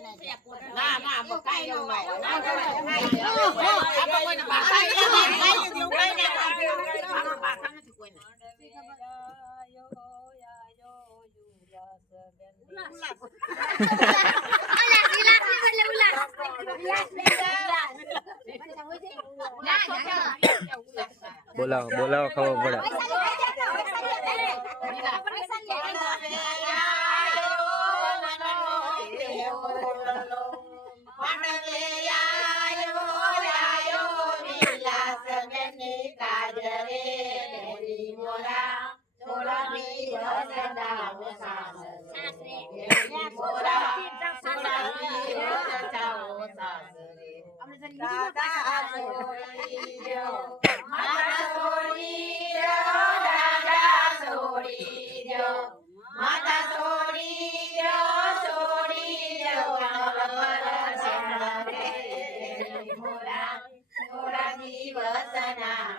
ના ના બકાઈ ન હોય ના આપણે કોઈને ભાષા નથી કોઈને બોલાવો બોલાવો ખબર પડે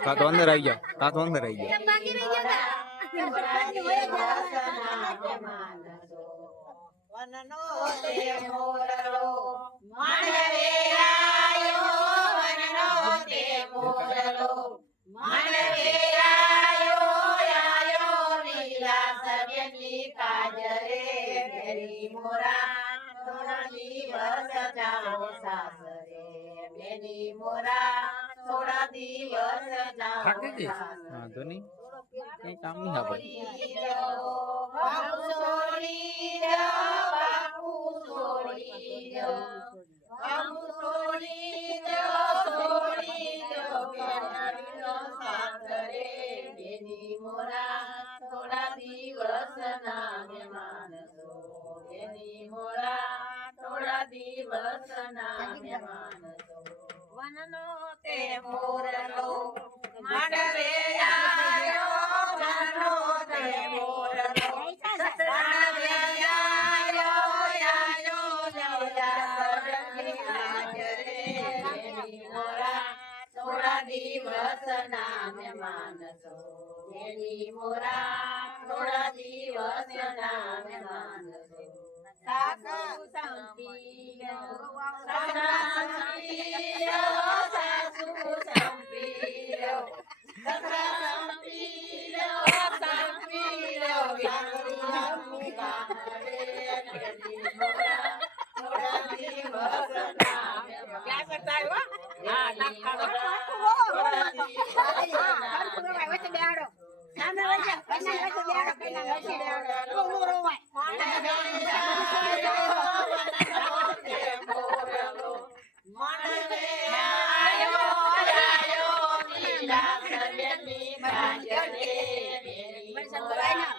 કા તો અંદર આવી જાઓ કા તો અંદર આવી જાઓ વનનો તે મોરલો માંડવે આયો વનનો તે મોરલો માંડવે આયો વિલાસ બેની કાજરે મેરી મોરા થોડા દિવસ જાઓ સાસરે મેરી મોરા થોડા દિવસ જાઓ હા તો નહીં કઈ કામ નહીં આપણે બાપુ છોડી દો બાપુ છોડી દો બાપુ છોડી દો બેનડીનો સાસરે બેની મોરા થોડા દિવસ ના મહેમાન છો બેની મોરા થોડા દિવસ ના મહેમાન છો વનનો તે મોરલો માંડવે આયો વનનો તે મોરલો માંડવે આયો મોરા થોડા દિવસ ના મહેમાન છો એની મોરા થોડા દિવસ ના મહેમાન છો સાસુ સંપીલો સાસુ સંપીલો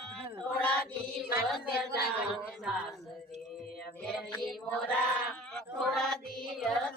થોડા દિવસ બેની મોરા થોડા દિવસ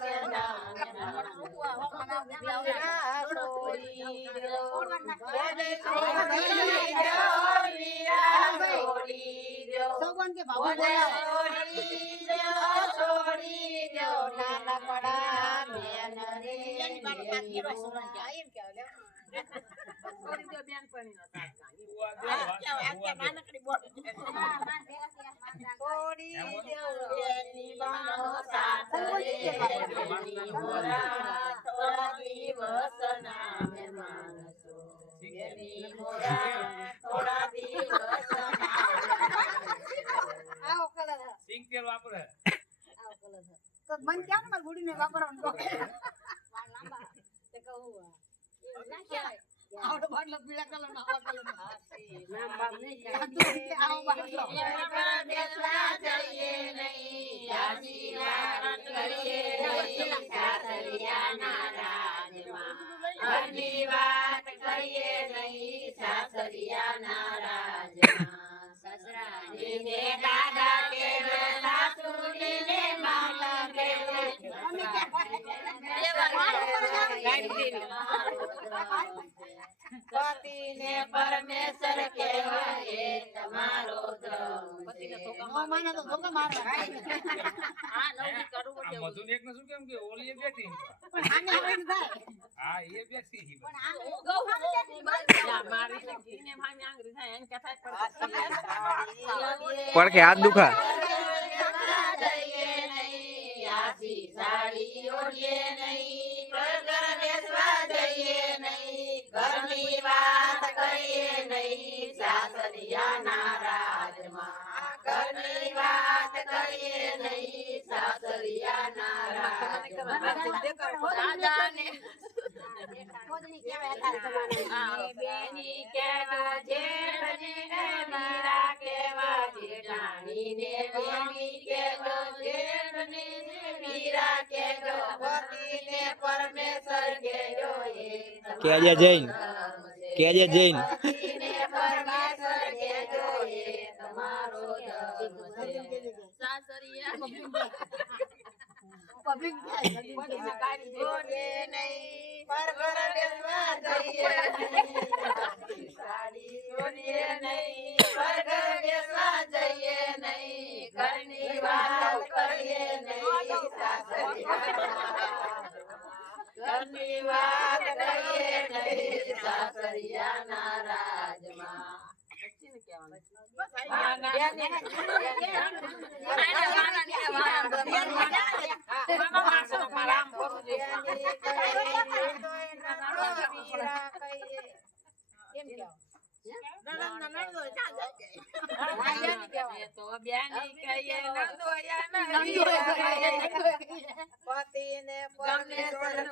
મન ક્યાં ને ગુડી ને વાપરવાનું આવડો બાટલો પીળા કલર નો આવા કલર નો નામ બાપ નહીં આવો બાટલો દેસલા ચલીએ નહીં આશીર્વાદ કરીએ સાસરિયા ના રાજમાં ઘરની વાત કરીએ નહીં સાસરિયા ના રાજમાં સસરાને દાદા કેવે સાસુને મામા કેવે પતિને પરમેશ્વર કહેવાય તમારો પતિને ધોકા મારે તો ધોકા મારે હા નવજી કરું પડે મધુને એકને શું કેમ કે ઓલીએ બેઠી પણ આને હવે થાય હા એ બેઠી છે પણ આ ગૌ મારી લગીને મામી આંગરી થાય એને કે થાય પડકે હાથ દુખા જઈએ નહીં સાસરિયાના રાજમાં ઘરની વાત કરીએ નહીં સાસરિયાના રાજમાં દાદાને બેની કેજો જેઠજીને મીરા કેવા જેઠાણીને બેની કેજો જેઠજીને મીરા કેજો પતિને પરમેશ્વર કેજો કેજે જૈન કેજે જૈન પતિને પરમેશ્વર કેજો એ તમારો ધર્મ છે સાસરિયા પબ્લિક જોડે નહીં પરગર બેસવા જઈએ સાડી જોડીએ નહીં પરગર બેસવા જઈએ નહીં ઘરની વાત કરીએ નહીં ઘરની વાત કરીએ નહીં સાસરિયાના રાજમાં પતિને પરમેશ્વર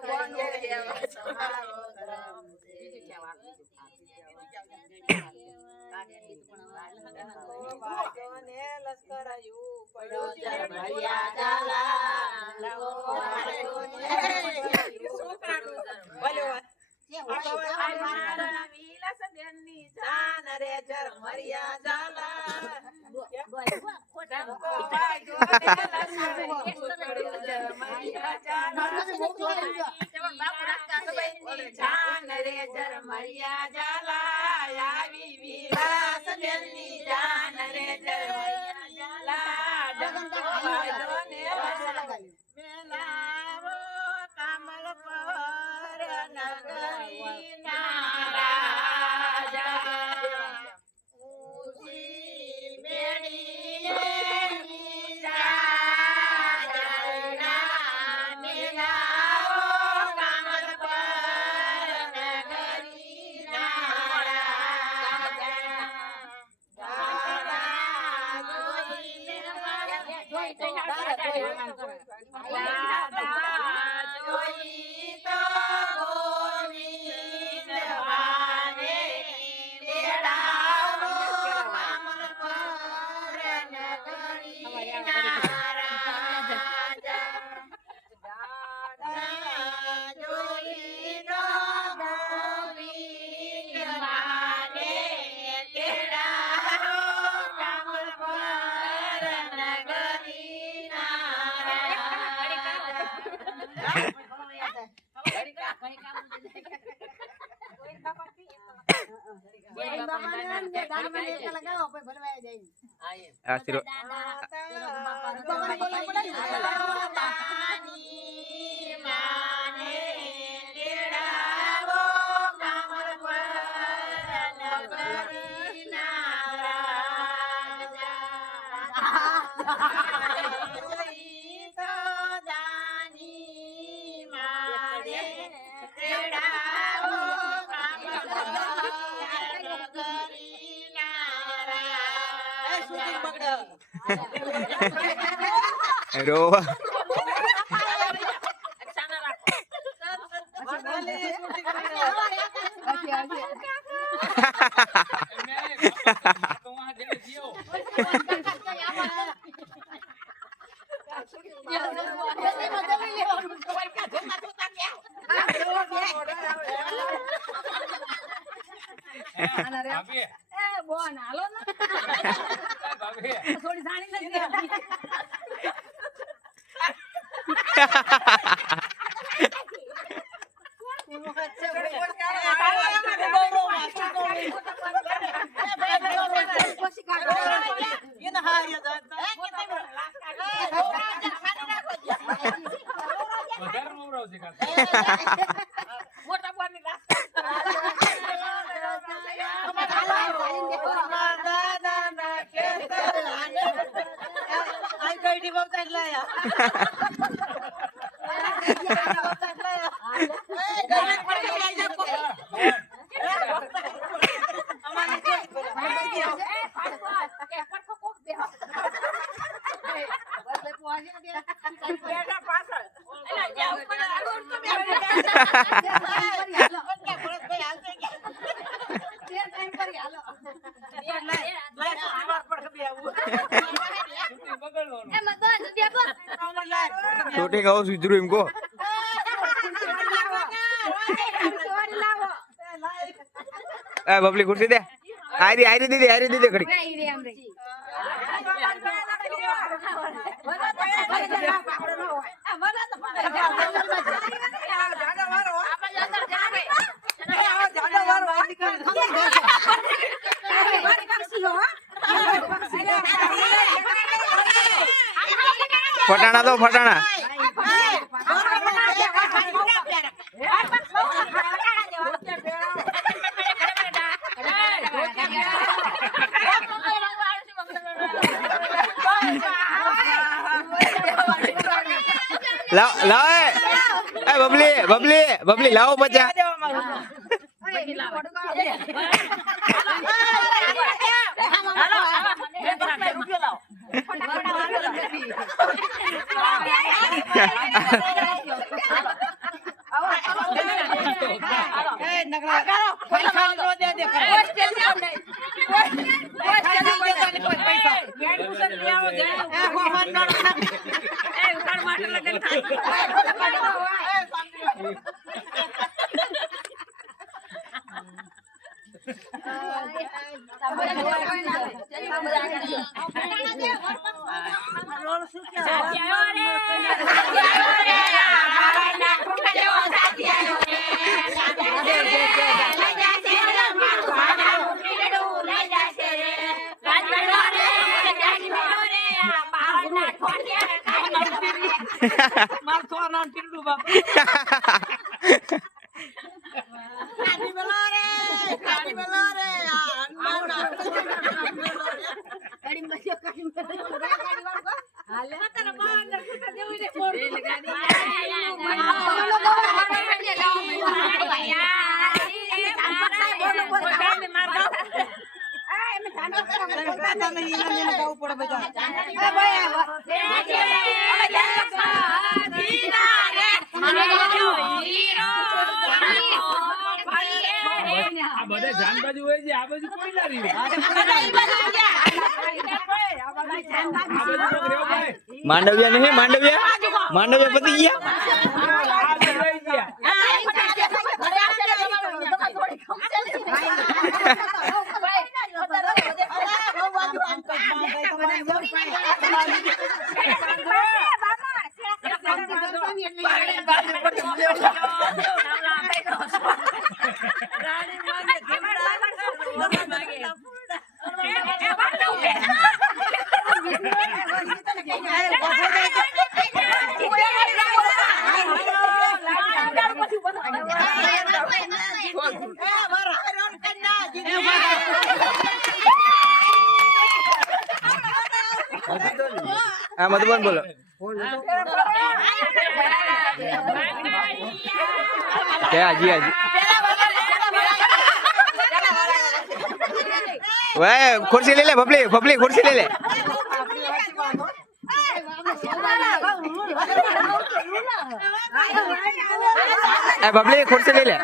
રોવા થોડી જાણી નથી શૂટિંગ આવું સુધરું એમ કહો. એ બબલી ખુરશી દે. આયરી દીદી ઘડી. ફટાણા તો ફટાણા. લાવ એ બબલી લાવો બચ્ચા. બધા જાનબાજુ હોય છે, આ બાજુ કોઈ ના રહ્યું. માંડવિયા નહીં, માંડવિયા પતી ગયા. મધુબન બોલો. હાજી ખુરશી લઈ લે બબલી ખુરશી લઈ લે. બબલી ખુરશી લઈ લે.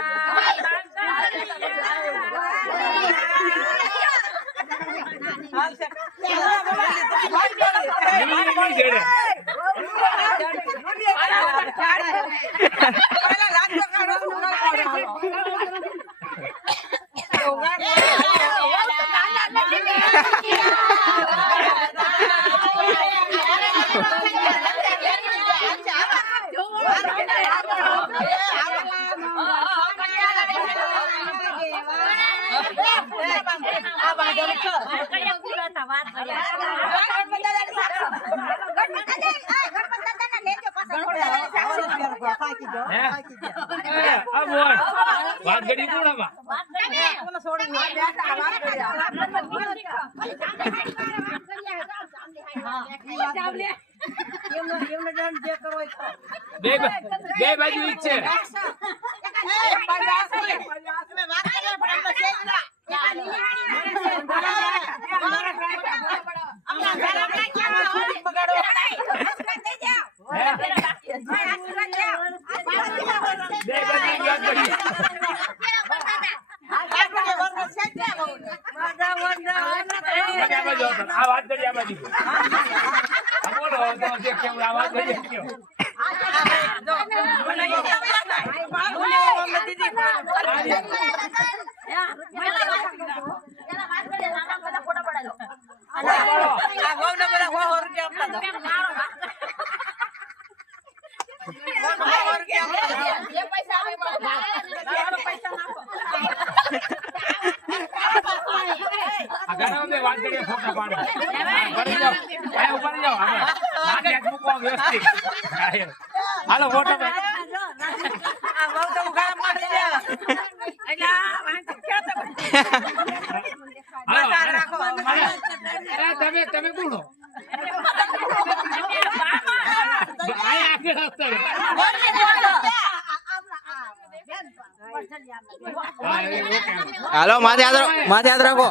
બે બાજુ ઈ છે. તો જે કેવું આવાજ કરી ગયો. આ ઘણા બે વાત કરીએ ફોટા પાડો. ઉભા જાઓ. આ ઉભા જાઓ. હાથ હાથ મૂકો વ્યવસ્થિત. હાલો ફોટો પાડો. તમે કોણ હાલો માથે હાથ રાખો.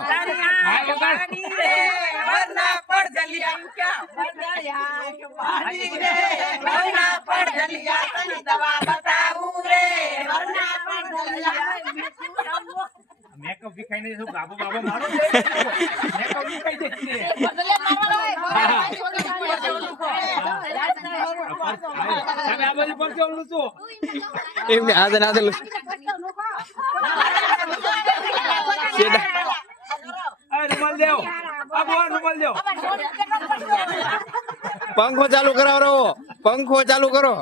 મેકઅપ વિખાઈને શું ગાબો બાબો મારો મેકઅપ વિખાઈ દે છે. તમે આ બાજુ પરથી ઓલું છો એમને હાથે હાથે રૂમાલ દેવ. આ બોલ રૂમાલ દેવ. પંખો ચાલુ કરાવો. પંખો ચાલુ કરો.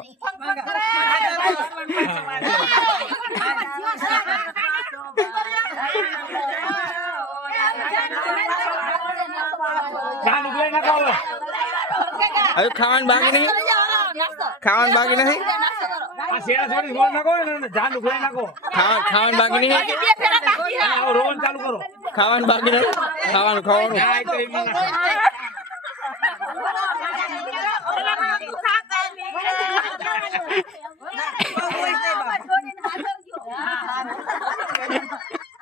ચાલુ ગઈ ના ખાવ. હવે ખાવાનું બાકી નહીં. ખાવાનું બાકી નથી. આ શેરા છોડી રોલ નાખો ને ચાલુ ગઈ નાખો. ખાવાનું બાકી નહીં. આવો રોલ ચાલુ કરો. ખાવાનું બાકી નથી. ખાવાનું ના એ તો એમ ના ખાય.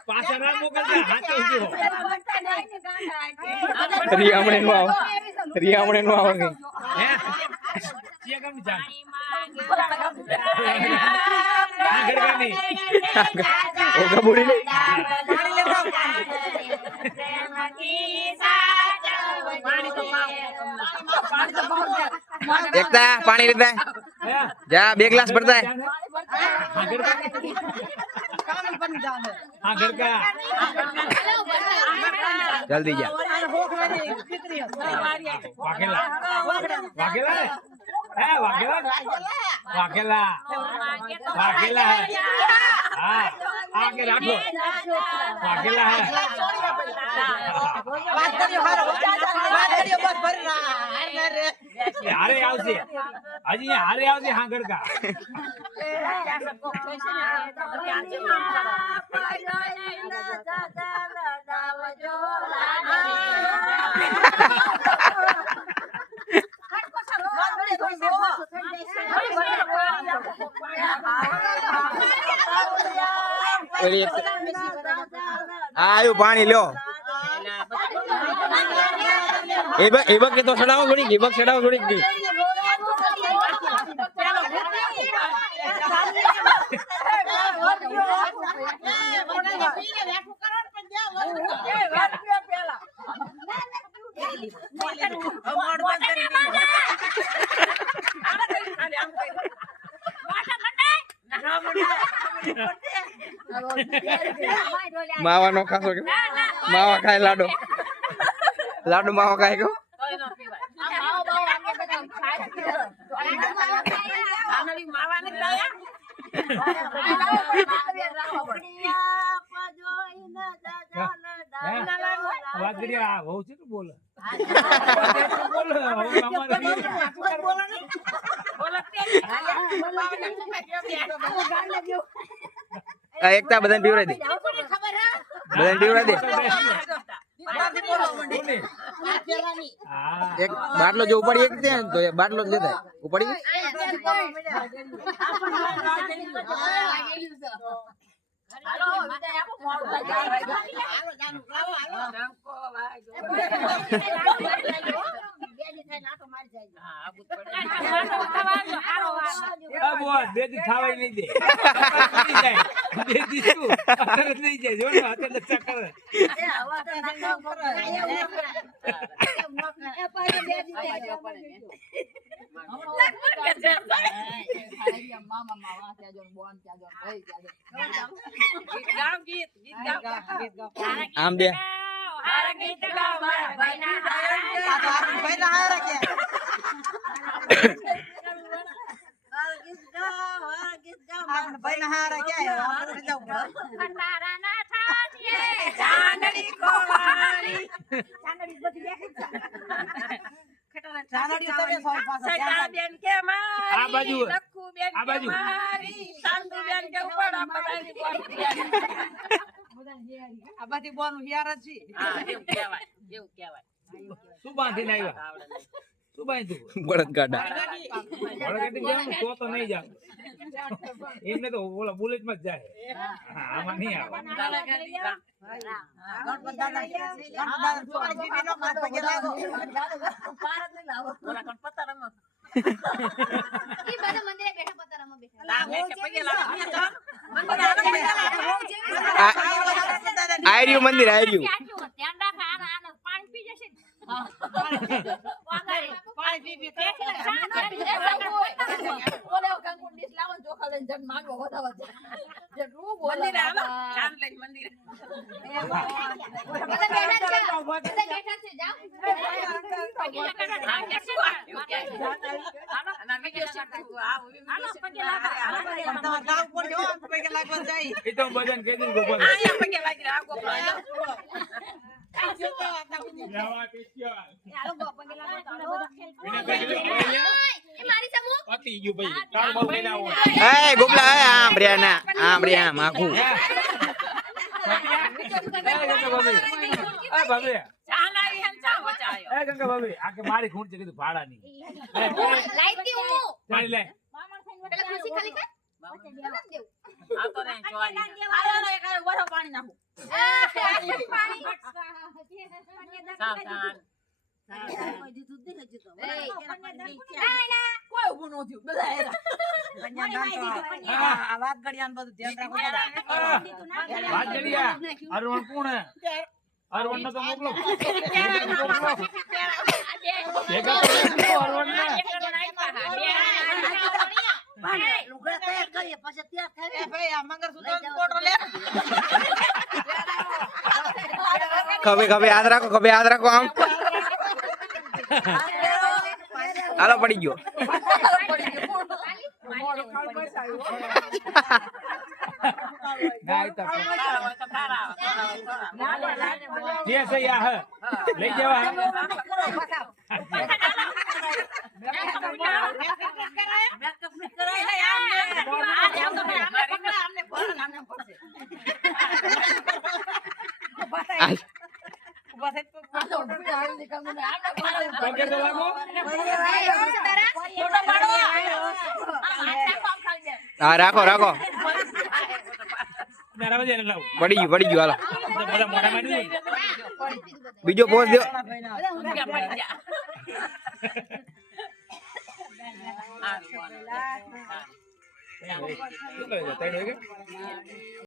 પાછા ના મોકલજે હાથે ઉભો. રિયામણે નો આવે. રિયામણે નો આવે. હે ચિયા કામ જાન આગળ ગાની ઓગા બુડી નહીં. એકતા પાણી લેતા જા 2 ગ્લાસ ભરતા આગળ કા જલ્દી જા. વાઘેલા વાઘેલા ને હે વાઘેલા વાઘેલા વાઘેલા હે હા આગે રાખો વાઘેલા હે વાત કર્યો બસ ભરરા હારે આવશે હજી હારે આવશે હાંગડ કા આયુ પાણી લ્યો. એ બક તો ચડાવો થોડી ગઈ. બક ચડાવો થોડી ગઈ. માવા નો ખાશો કે માવા ખાય લાડો લાડુ માવા ખાય કે વાત કરી આ બહુ છે કે બોલે એકતા બધાને પીવડાવી દે. બધાને પીવડાવી દે. એક બાટલો જો ઉપાડી એક દે ને તો એ બાટલો જ લેતા ઉપાડી બેજી થઈને આટો મારી જાય. હા આબુ પડે આ બોલ બેદી થાવાય નહીં દે નહીં જાય બેદી શું અત્યારે નહીં જાય જો ને અત્યારે ચક્કર એ હવા તો નાખવા પડે. એમ ન કરે. એ પાછો બેજી આ જાય. બાજુ પડે ને ગીત ગાવ ગીત ગાવ આમ બે હારા ગીત ગાવ મારા ભાઈના ખટારાના થાતીએ ચાંદડી કોવાળી સટાબેન કે મારી આ બાજુ. લખુબેન આ કે બાજુ. મારી સાંતુબેન કે ઉપાડા પડાની બોલ હા એવું કહેવાય શું બાંધીને આવ્યા શું બાંધ્યું બળદ ગાડા વળગાડી જાવ તો નહીં જાવ એમને તો ઓલા બુલેટ માં જ જાય હા, આમાં નહીં આવે ઓલા કોણ પત્તા રમો ઈ બધા મંદિરે બેઠા પતારામાં બેઠા લાગે કે પગે લાગે આર્યું મંદિર આર્યું ધ્યાન રાખ આના પાણી પી જશે પાણી પી મંદિર આવો ચાંદ લઈને મંદિર બેઠા છે જાઓ હા કે શું એવું કે આના વિડિયો શૂટ આવો વિડિયો એ તો બધાને કહી દીધું ગોપાલ આયા પગે લાગી આ ગોપરો એ મારી સમૂહ પતી ગયું ભાઈ કાળ બહુ મહિના હોય એ ગોપલા એ આમ રે ના આમ રે આમ આખું ભાભી ચાન આવી હમ ચા બચાયો એ ગંગા ભાભી આ કે મારી ખૂણ છે કીધું ભાડા ની લાઈટ દી હું પાણી લે પેલા ખુશી ખાલી કર દેવ આ તો નહીં જોવાની પાણી સાવ ચાન વાજડિયા અરવણ કોણ હે અરવણ ને તો મોકલો ભેગા તો મોકલો અરવણ ને લુગડા તૈયાર કરીએ પછી તૈયાર થાય. ખભે ખભે હાથ રાખો આમ હાલો પડી ગયો ના તો જે છે યા હે લઈ જવા હે પગે તો લાગો હા રાખો મારા વજે લાવ પડી ગયું હાલો બધા મોઢા માં નહીં બીજો પોસ દો આ કેટલો છે 3 વાગે